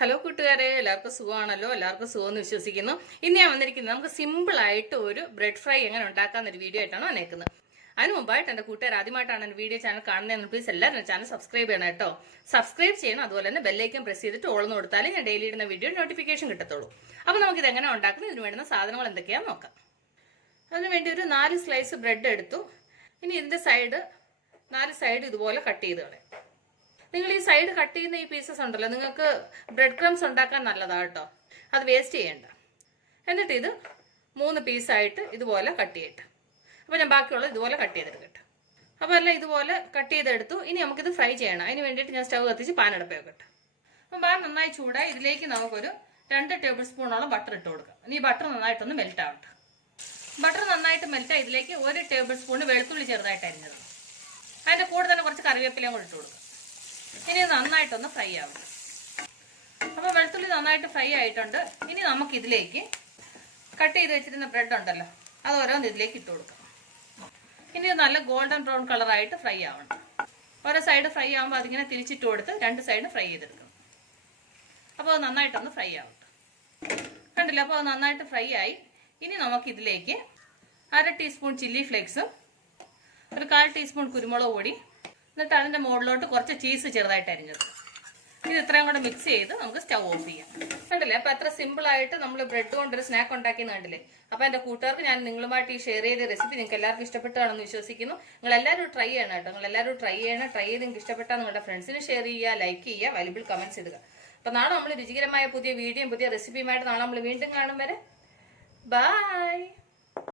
Hello കൂട്ടുകാരെ, എല്ലാവർക്കും സുഖമാണല്ലോ. എല്ലാവർക്കും സുഖമെന്ന് വിശ്വസിക്കുന്നു. ഇന്ന് ഞാൻ വന്നിരിക്കുന്നത് നമുക്ക് സിമ്പിൾ ആയിട്ട് ഒരു ബ്രെഡ് ഫ്രൈ എങ്ങനെ ഉണ്ടാക്കാന്നൊരു വീഡിയോ ആയിട്ടാണ് വന്നേക്കുന്നത്. അതിന് മുമ്പായിട്ട് എന്റെ കൂട്ടുകാർ ആദ്യമായിട്ടാണ് എന്റെ വീഡിയോ ചാനൽ കാണുന്നതെന്ന് പ്ലീസ് എല്ലാവരും ചാനൽ സബ്സ്ക്രൈബ് ചെയ്യണം കേട്ടോ. സബ്സ്ക്രൈബ് ചെയ്യണം. അതുപോലെ തന്നെ ബെല്ലൈക്കൻ പ്രസ് ചെയ്തിട്ട് ഓൾന്ന് കൊടുത്താലേ ഞാൻ ഡെയിലി ഇടുന്ന വീഡിയോ നോട്ടിഫിക്കേഷൻ കിട്ടത്തുള്ളൂ. അപ്പോൾ നമുക്ക് ഇത് എങ്ങനെ ഉണ്ടാക്കുന്നത്, ഇതിന് വേണ്ടുന്ന സാധനങ്ങൾ എന്തൊക്കെയാണെന്ന് നോക്കാം. അതിന് വേണ്ടി ഒരു 4 സ്ലൈസ് ബ്രെഡ് എടുത്തു. ഇനി ഇതിന്റെ 4 സൈഡ് ഇതുപോലെ കട്ട് ചെയ്ത് കളയാം. നിങ്ങൾ ഈ സൈഡ് കട്ട് ചെയ്യുന്ന ഈ പീസസ് ഉണ്ടല്ലോ, നിങ്ങൾക്ക് ബ്രെഡ് ക്രംസ് ഉണ്ടാക്കാൻ നല്ലതാണ് കേട്ടോ. അത് വേസ്റ്റ് ചെയ്യണ്ട. എന്നിട്ട് ഇത് 3 പീസായിട്ട് ഇതുപോലെ കട്ട് ചെയ്തിട്ട്, അപ്പോൾ ഞാൻ ബാക്കിയുള്ളത് ഇതുപോലെ കട്ട് ചെയ്തെടുക്കട്ടെ. അപ്പോൾ എല്ലാം ഇതുപോലെ കട്ട് ചെയ്തെടുത്തു. ഇനി നമുക്കിത് ഫ്രൈ ചെയ്യണം. അതിന് വേണ്ടിയിട്ട് ഞാൻ സ്റ്റവ് കത്തിച്ച് പാൻ അടുപ്പ് വെക്കട്ടെ. അപ്പം പാൻ നന്നായി ചൂടായി ഇതിലേക്ക് നമുക്കൊരു 2 ടേബിൾ സ്പൂണോളം ബട്ടർ ഇട്ട് കൊടുക്കാം. ഇനി ബട്ടർ നന്നായിട്ടൊന്ന് മെൽറ്റ് ആവട്ടെ. ബട്ടർ നന്നായിട്ട് മെൽറ്റായി ഇതിലേക്ക് 1 ടേബിൾ സ്പൂൺ വെളുത്തുള്ളി ചെറുതായിട്ട് അരിഞ്ഞത്, അതിൻ്റെ കൂടെ തന്നെ കുറച്ച് കറിവേപ്പിലയും കൂടെ ഇട്ട് കൊടുക്കാം. ഇനി ഇത് നന്നായിട്ടൊന്ന് ഫ്രൈ ആവും. അപ്പോൾ വെളുത്തുള്ളി നന്നായിട്ട് ഫ്രൈ ആയിട്ടുണ്ട്. ഇനി നമുക്കിതിലേക്ക് കട്ട് ചെയ്ത് വെച്ചിരുന്ന ബ്രെഡ് ഉണ്ടല്ലോ, അത് ഓരോന്ന് ഇതിലേക്ക് ഇട്ട് കൊടുക്കാം. ഇനി ഇത് നല്ല ഗോൾഡൻ ബ്രൗൺ കളറായിട്ട് ഫ്രൈ ആവണം. ഓരോ സൈഡ് ഫ്രൈ ആകുമ്പോൾ അതിങ്ങനെ തിരിച്ചിട്ട് കൊടുത്ത് 2 സൈഡ് ഫ്രൈ ചെയ്തെടുക്കണം. അപ്പോൾ അത് നന്നായിട്ടൊന്ന് ഫ്രൈ ആവട്ടെ. കണ്ടില്ല, അപ്പോൾ അത് നന്നായിട്ട് ഫ്രൈ ആയി. ഇനി നമുക്കിതിലേക്ക് 1/2 ടീസ്പൂൺ ചില്ലി ഫ്ലേക്സും ഒരു 1/4 ടീസ്പൂൺ കുരുമുളക് പൊടി, എന്നിട്ട് അതിൻ്റെ മുകളിലോട്ട് കുറച്ച് ചീസ് ചെറുതായിട്ട് അരിഞ്ഞത്, ഇത് ഇത്രയും കൂടെ മിക്സ് ചെയ്ത് നമുക്ക് സ്റ്റവ് ഓഫ് ചെയ്യാം. കണ്ടില്ലേ, അപ്പോൾ എത്ര സിമ്പിളായിട്ട് നമ്മൾ ബ്രെഡ് കൊണ്ടൊരു സ്നാക്ക് ഉണ്ടാക്കിയെന്ന് കണ്ടില്ലേ. അപ്പോൾ എൻ്റെ കൂട്ടുകാർക്ക് ഞാൻ നിങ്ങളുമായിട്ട് ഈ ഷെയർ ചെയ്ത റെസിപ്പി നിങ്ങൾക്ക് എല്ലാവർക്കും ഇഷ്ടപ്പെട്ടാണെന്ന് വിശ്വസിക്കുന്നു. നിങ്ങളെല്ലാവരും ട്രൈ ചെയ്യണം കേട്ടോ. നിങ്ങളെല്ലാവരും ട്രൈ ചെയ്യണം. ട്രൈ ചെയ്ത് നിങ്ങൾക്ക് ഇഷ്ടപ്പെട്ടാൽ നിങ്ങളുടെ ഫ്രണ്ട്സിന് ഷെയർ ചെയ്യുക, ലൈക്ക് ചെയ്യുക, വാല്യുബിൾ കമൻറ്റ്സ് ഇടുക. അപ്പോൾ നാളെ നമ്മൾ രുചികരമായ പുതിയ വീഡിയോയും പുതിയ റെസിപ്പിയുമായിട്ട് നാളെ നമ്മൾ വീണ്ടും കാണും വരെ ബൈ.